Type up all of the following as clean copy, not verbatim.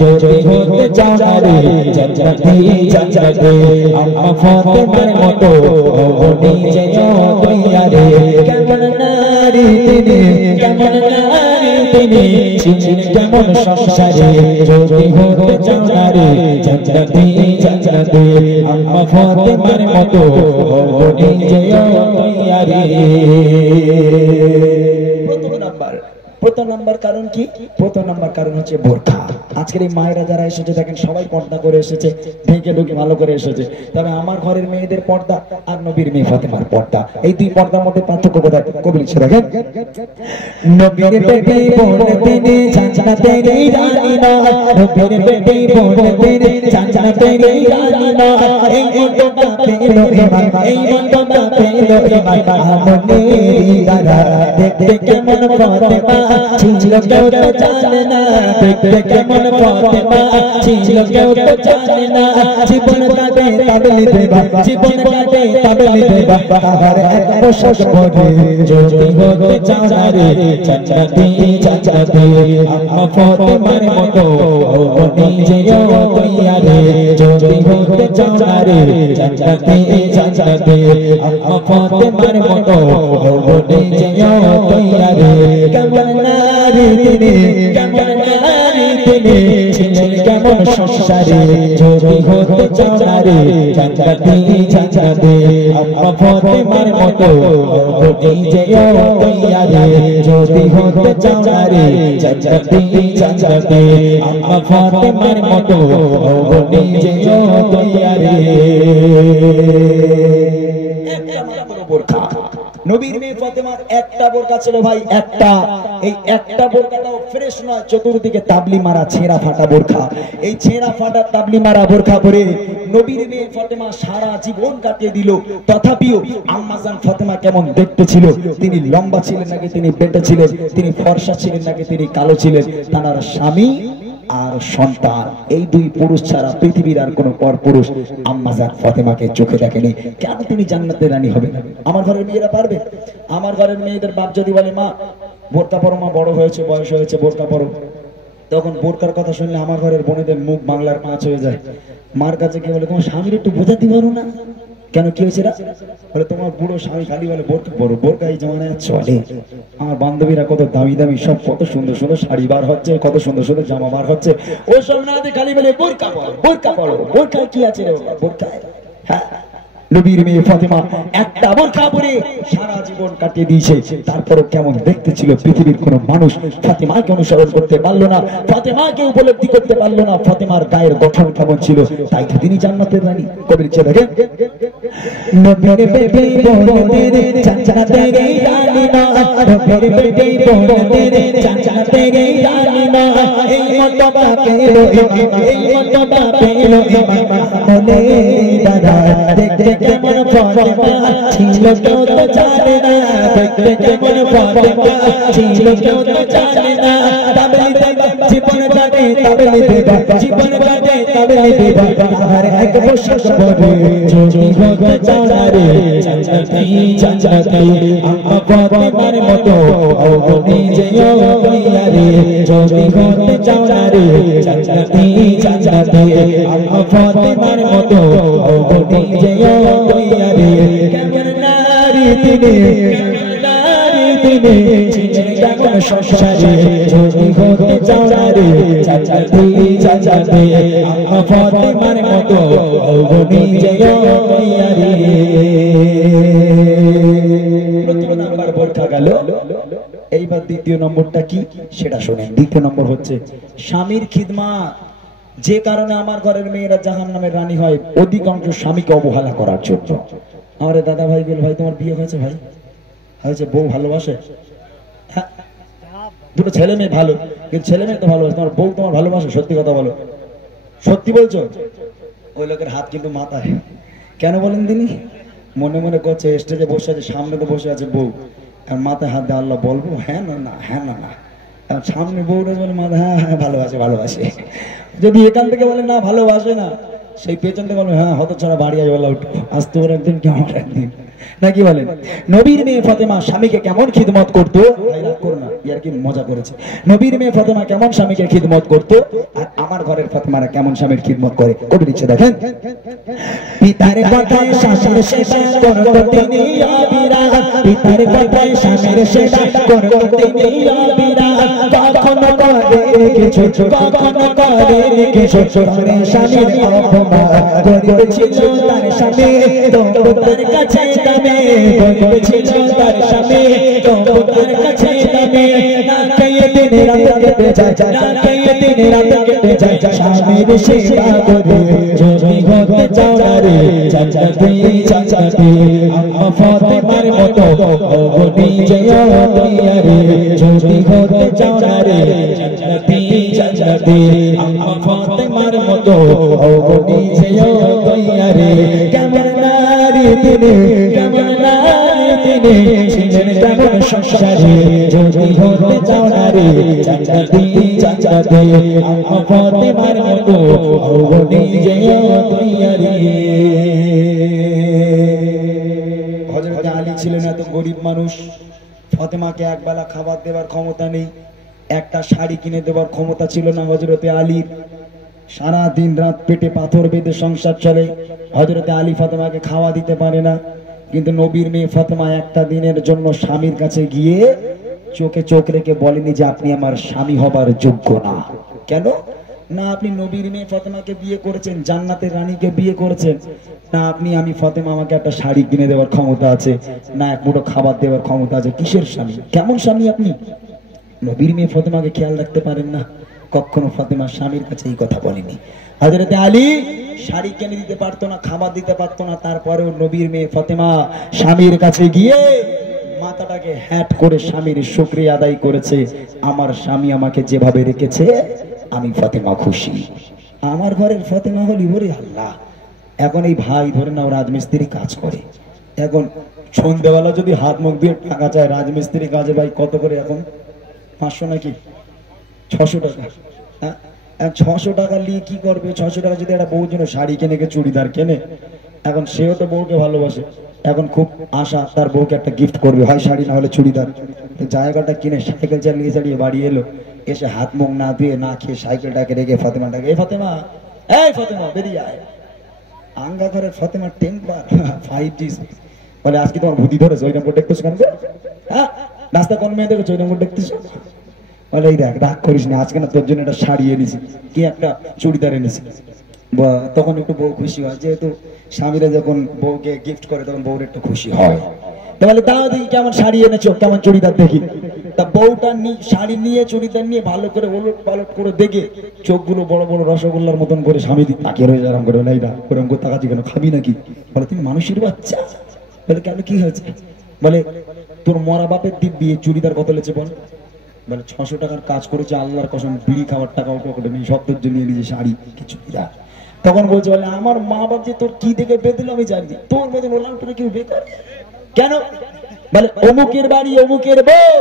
যদি হতে চাও নারী জান্নাতি জান্নাতি আম্মা ফাতেমার মতো হও নিজে দুনিয়ারে কেমন নারী তিনি কেমন নারী তিনি ছিলেন কেমন সংসারে যদি হতে চাও নারী জান্নাতি জান্নাতি আম্মা ফাতেমার মতো হও নিজে দুনিয়ারে প্রথম নাম্বার কারণ কি প্রথম নাম্বার কারণ হচ্ছে বোরকা আজকের এই মায়েরা যারা এসেছে দেখেন সবাই পর্দা করে এসেছে ঢেকে ঢুকে ভালো করে এসেছে তবে আমার ঘরের মেয়েদের পর্দা আর নবীর মেয়ে ফাতেমার পর্দা এই দুই পর্দার মধ্যে পার্থক্য কোথায় কবি লিখছে দেখেন নবীর বেটি বলতেনে জান্নাতের রানী না নবীর বেটি বলতেনে জান্নাতের রানী না এই মতবা পেলো ইমান এই মতবা পেলো ইমান আমনের দাদা দেখতে কেমন ফাতেমা ছিল কেউ তো জানে না দেখতে কেমন ফাতেমা ছিল কেউ তো জানে না জীবন কাটে তাবলি দেবা জীবন কাটে তাবলি দেবা তাহার এক পোশাক পরে যদি হতে চাও নারী জান্নাতি জান্নাতি আম্মা ফাতেমার মতো হও নিজে দুনিয়ারে যদি হতে চাও নারী জান্নাতি জান্নাতি আম্মা ফাতেমার মতো হও নিজে দুনিয়ারে কেমন নারী তিনি কেমন নারী তিনি ছিলেন কেমন সংসারে যদি হতে চাও নারী জান্নাতি জান্নাতি আম্মা ফাতেমার মতো হও নিজে দুনিয়ারে যদি হতে চাও নারী জান্নাতি জান্নাতি আম্মা ফাতেমার মতো হও নিজে দুনিয়ারে একটা মাত্র বোরকা নবীর মেয়ে ফাতেমার একটা বোরকা ছিল ভাই একটা এই একটা বোরকাটাও ফ্রেশ নয় চতুর্দিকে তাবলি মারা ছেঁড়া ফাটা বোরকা এই ছেঁড়া ফাটা তাবলি মারা বোরকা পরে নবীর মেয়ে ফাতেমা সারা জীবন কাটিয়ে দিল তথাপিও আম্মা জান ফাতেমা কেমন দেখতে ছিল তিনি লম্বা ছিলেন নাকি তিনি বেটে ছিলেন তিনি ফর্সা ছিলেন নাকি তিনি কালো ছিলেন তার স্বামী আর সন্তান এই দুই পুরুষ ছাড়া পৃথিবীর আর কোন পর পুরুষ আম্মা জান ফাতেমাকে চোখে দেখেনি কেন তিনি জান্নাতের রানী হবে না আমার ঘরের মেয়েরা পারবে আমার ঘরের মেয়েদের বাপ যদি বলে মা বোরকা পরো মা বড় হয়েছে বয়স হয়েছে বোরকা পরো তখন বোরকার কথা শুনলে আমার ঘরের বোনেদের মুখ বাংলার পাঁচ হয়ে যায় মার কাছে গিয়ে বলে তোমার স্বামীর একটু বোঝাতে পারো না কেন কি হয়েছে বলে তোমার বুড়ো স্বামী খালি বলে বোরকা পরো বোরকা এই জমানায় চলে আমার বান্ধবীরা কত দামি দামি সব কত সুন্দর সুন্দর শাড়ি বার হচ্ছে কত সুন্দর সুন্দর জামা বার হচ্ছে ওই সব না খালি বলে বোরকা পরো বোরকা পরো বোরকায় কি আছে রে বাবা বোরকায় হ্যাঁ নবীর মেয়ে ফাতেমা একটা বোরকা পরে সারা জীবন কাটিয়ে দিয়েছে তারপরও কেমন দেখতে ছিল পৃথিবীর কোন মানুষ ফাতেমাকে অনুসরণ করতে পারলো না ফাতেমাকে উপলব্ধি করতে পারলো না ফাতেমার গায়ের গঠন কেমন ছিল তাই তো তিনি জান্নাতের রানী কবি লিখছে দেখেন নবীর বেটি বলতেন জান্নাতের রানী না নবীর বেটি বলতেন জান্নাতের রানী না এই মতবা পেলো ইমান এই মতবা পেলো ইমান মনে দাদা দেখতে কেমন ফাতেমা ছিল কেউ তো জানে না দেখতে কেমন ফাতেমা ছিল কেউ তো জানে না তাবলি দেবা জীবন কাটে তাবলি দেবা জীবন কাটে তাবলি দেবা তাহার এক পোশাক পরে যদি হতে চাও নারী জান্নাতি জান্নাতি আম্মা ফাতেমার মতো হও নিজে দুনিয়ারে যদি হতে চাও নারী জান্নাতি জান্নাতি আম্মা ফাতেমার মতো হও নিজে দুনিয়ারে কেমন নারী তিনি কেমন নারী তিনি ছিলেন কেমন সংসারে যদি হতে চাও নারী জান্নাতি জান্নাতি আম্মা ফাতেমার মতো হও নিজে দুনিয়ারে প্রথম নাম্বার বোরকা গেল এইবার দ্বিতীয় নম্বরটা কি সেটা শুনেন দ্বিতীয় নম্বর হচ্ছে স্বামীর খিদমত যে কারণে আমার ঘরের মেয়েরা জাহান্নামের রানী হয় অধিকাংশ স্বামীকে অবহেলা করার জন্য আরে দাদা ভাই বল ভাই তোমার বিয়ে হয়েছে ভাই হয়েছে বউ ভালোবাসে হ্যাঁ দুটো ছেলে মেয়ে ভালো কিন্তু ছেলে মেয়ে তো ভালোবাসে তোমার বউ তোমার ভালোবাসে সত্যি কথা বলো সত্যি বলছো ওই লোকের হাত কিন্তু মাথায় কেন বলেন তিনি মনে মনে করছে স্টেজে বসে আছে সামনে তো বসে আছে বউ আর মাথায় হাত দিয়ে আল্লাহ বলবো হ্যাঁ না না হ্যাঁ না না সামনে বউরা বলে মাথা হ্যাঁ হ্যাঁ ভালোবাসে ভালোবাসে যদি এখান থেকে বলে না ভালোবাসে না সেই পেছন থেকে বলবে হ্যাঁ হত ছাড়া বাড়ি আসবে বলা উঠবো আসতে ওর একদিন কি আমার একদিন নাকি বলেন? নবীর মেয়ে ফাতেমা স্বামীকে কেমন খিদমত করতো, ইয়ার কি মজা করেছে। নবীর মেয়ে ফাতেমা কেমন স্বামীকে খিদমত করতো, আর আমার ঘরের ফাতেমারা কেমন স্বামীর খিদমত করে, কবি লিখছে দেখেন। পিতার কথায় স্বামীর সেবা করতো তিনি অবিরাম, পিতার কথায় স্বামীর সেবা করতো তিনি অবিরাম, কখনো করে কিছু কখনো করে কিছু, করে স্বামীর অপমান করেছিল তার স্বামী, তবু তার কাছে দামে করেছিল তার স্বামী, তবু তার কাছে দামে, না খেয়ে দিন রাত কেটে যায়, না খেয়ে দিন রাত কেটে যায়, স্বামীর সেবা করে যদি হতে চাও না রে জান্নাতি জান্নাতি, আম্মা ফাতেমার মতো ও নিজে দুনিয়া রে, যদি হতে চাও না রে জান্নাতি জান্নাতি, আম্মা ফাতেমার মতো ও নিজে দুনিয়া রে, কেমন নারী তিনি, কেমন নারী তিনি, ছিলেন কেমন সংসারে, যদি হতে চাও না রে জান্নাতি জান্নাতি, আম্মা ফাতেমার মতো ও নিজে দুনিয়া রে। হযরত আলী ছিলেন এত গরিব মানুষ, ফাতেমাকে একবেলা খাবার দেওয়ার ক্ষমতা নেই, একটা শাড়ি কিনে দেওয়ার ক্ষমতা ছিল না হযরতে আলীর। সারা দিন রাত পেটে পাথর বেঁধে সংসার চলে, হযরতে আলী ফাতেমাকে খাওয়া দিতে পারে না। কিন্তু নবীর মেয়ে ফাতেমা একটা দিনের জন্য স্বামীর কাছে গিয়ে চোখে চোখ রেখে বলেনি যে আপনি আমার স্বামী হবার যোগ্য না। কেন না? আপনি নবীর মেয়ে ফাতেমাকে বিয়ে করেছেন, জান্নাতের রানীকে বিয়ে করেছেন না, আপনি আমি ফাতেমা আমাকে একটা শাড়ি কিনে দেওয়ার ক্ষমতা আছে না, এক মুঠো খাবার দেওয়ার ক্ষমতা আছে, কিসের স্বামী, কেমন স্বামী আপনি? নবীর মেয়ে ফাতেমাকে খেয়াল রাখতে পারেন না? কখনো ফাতেমা স্বামীর কাছে এই কথা বলেনি। হযরতে আলী শাড়ি কিনে দিতে পারতো না, খাবার দিতে পারতো না, তারপরেও নবীর মেয়ে ফাতেমা স্বামীর কাছে গিয়ে মাথাটাকে হ্যাট করে স্বামীর শুকরিয়া আদায় করেছে, আমার স্বামী আমাকে যেভাবে রেখেছে আমি ফাতেমা খুশি। আমার ঘরের ফাতেমা হলি ওরে আল্লাহ। এখন এই ভাই ধরে নাও রাজমিস্ত্রি কাজ করে, এখন সন্ধ্যেবেলা যদি হাত মুখ দিয়ে টাকা চায় রাজমিস্ত্রি কাজে, ভাই কত করে এখন? 500 নাকি 600 টাকা? হ্যাঁ, 600 টাকা নিয়ে কি করবে? 600 টাকা যদি একটা বউর জন্য শাড়ি কেনে, চুড়িদার কেনে, এখন সেও তো বউকে ভালোবাসে, এখন খুব আশা তার বউকে একটা গিফট করবে, হয় শাড়ি না হলে চুড়িদার। জায়গাটা কিনে সাইকেল চালিয়ে চালিয়ে বাড়ি এলো, এসে হাত মুখ না ধুয়ে না খেয়ে সাইকেলটাকে রেখে ফাতেমাটাকে, এই ফাতেমা, এই ফাতেমা বেরিয়ে আয়। আঙ্গা ঘরের ফাতেমা টেম্পার 5G বলে, আজকে তোমার ভূতি ধরেছে, ওই নম্বর দেখতেছো কেন? হ্যাঁ, রাস্তা কোন মেয়ে দেখেছো, ওই নম্বর দেখতেছো? বলে এই দেখ, রাগ করিস না, আজকে না তোর জন্য একটা শাড়ি এনেছি, কি একটা চুড়িদার এনেছি। তখন একটু বউ খুশি হয়, যেহেতু স্বামীরা যখন বউকে গিফট করে তখন বউর একটু খুশি হয়। বলে দাও দেখি কেমন শাড়ি এনেছো, কেমন চুড়িদার দেখি। তা বউটা শাড়ি নিয়ে চুড়িদার নিয়ে ভালো করে ওলট পালট করে দেখে চোখগুলো বড় বড় রসগোল্লার মতন করে স্বামী দিক তাকিয়ে রয়েছে, আরাম করে। নাই না, ওরকম করে তাকাচ্ছি কেন, খাবি নাকি? বলে তুমি মানুষের বাচ্চা। বলে কেন, কি হয়েছে? বলে তোর মরা বাপের দিব্যি চুড়িদার কত লেছে বল? বলে 600 টাকার কাজ করেছে, আল্লাহর কসম বিড়ি খাওয়ার টাকাও পকেটে নেই, সব তোর জন্য নিজে শাড়ি কিছু। তখন বলছে, বলে আমার মা বাপ যে তোর কি দেখে বেঁধে আমি জানি, তোর মধ্যে বললাম তোকে কেউ বেকার কেন? বলে অমুকের বাড়ি অমুকের বউ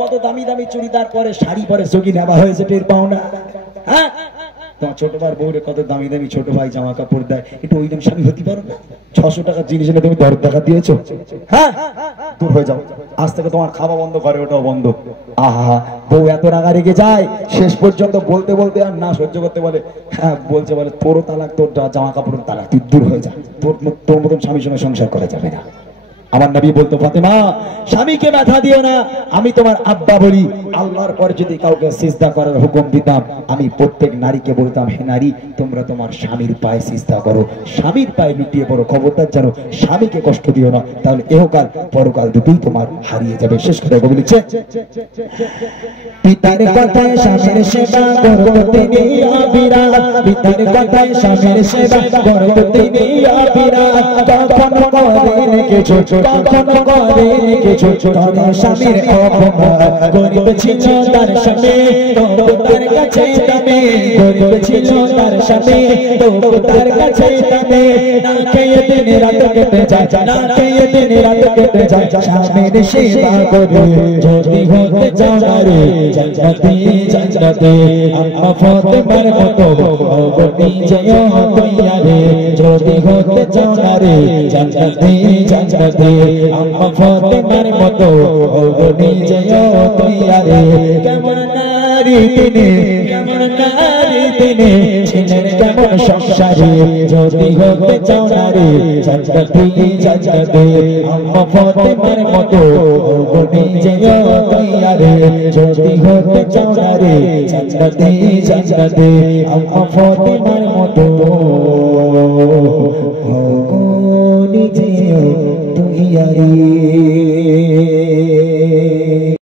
কত দামি দামি চুড়িদার পরে, শাড়ি পরে, চোখি নেওয়া হয়েছে, টের পাও না? হ্যাঁ, তোমার ছোট ভাই বউরে কত দামি দামি ছোট ভাই জামা কাপড় দেয়, একটু ওই দাম স্বামী হতে পারো না? 600 টাকার জিনিস এনে তুমি দর টাকা দিয়েছো। হ্যাঁ, দূর হয়ে যাও, আজ থেকে তোমার খাওয়া বন্ধ, ঘরে ওটাও বন্ধ। আহা, বউ এত রাগা রেগে যায়, শেষ পর্যন্ত বলতে বলতে আর না সহ্য করতে বলে, হ্যাঁ বলছে, বলে তোরও তালাক, তোর জামা কাপড়ের তালাক, তুই দূর হয়ে যা, তোর মতন স্বামীর সঙ্গে সংসার করা যাবে না। আমার নবী বলতো, ফাতেমা স্বামীকে ব্যথা দিও না, আমি তোমার আব্বা বলি। আল্লাহর পর যদি কাউকে সিজদা করার হুকুম দিতাম, আমি প্রত্যেক নারীকে বলতাম, হে নারী তোমরা তোমার স্বামীর পায়ে সিজদা করো, স্বামীর পায়ে লুটিয়ে পড়ো, খবরদার যেন স্বামীকে কষ্ট দিও না, তাহলে এহকাল পরকাল দুটোই তোমার হারিয়ে যাবে। শেষ করে বলেছে, পিতার কথায় স্বামীর সেবা করো তিনি অবিরাম, পিতার কথায় স্বামীর সেবা করো তিনি অবিরাম, কখনো করেন কিছু, কখনো করেন কিছু, করে স্বামীর অপমান গরিব ছিল তার স্বামী, তবু তার কাছে দামি, গরিব ছিল তার স্বামী, তবু তার কাছে দামি, না খেয়ে দিন রাত কেটে যায়, না খেয়ে দিন রাত কেটে যায়, স্বামীর সেবা করে যদি হতে চাও না রে জান্নাতি জান্নাতি, আম্মা ফাতেমার মতো নিজে দুনিয়া রে যদি হতে চাও না রে জান্নাতে জান্নাতে আম্মা ফাতেমার মতো ওগনি জয় তুইয়ারে কেমন নারী তিনি ছিলেন কেমন সংসারী যদি হতে চাও নারী জান্নাতে জান্নাতে আম্মা ফাতেমার মতো ওগনি জয় তুইয়ারে যদি হতে চাও নারী জান্নাতে জান্নাতে আম্মা ফাতেমার মতো ওগনি জয় তুইয়ারে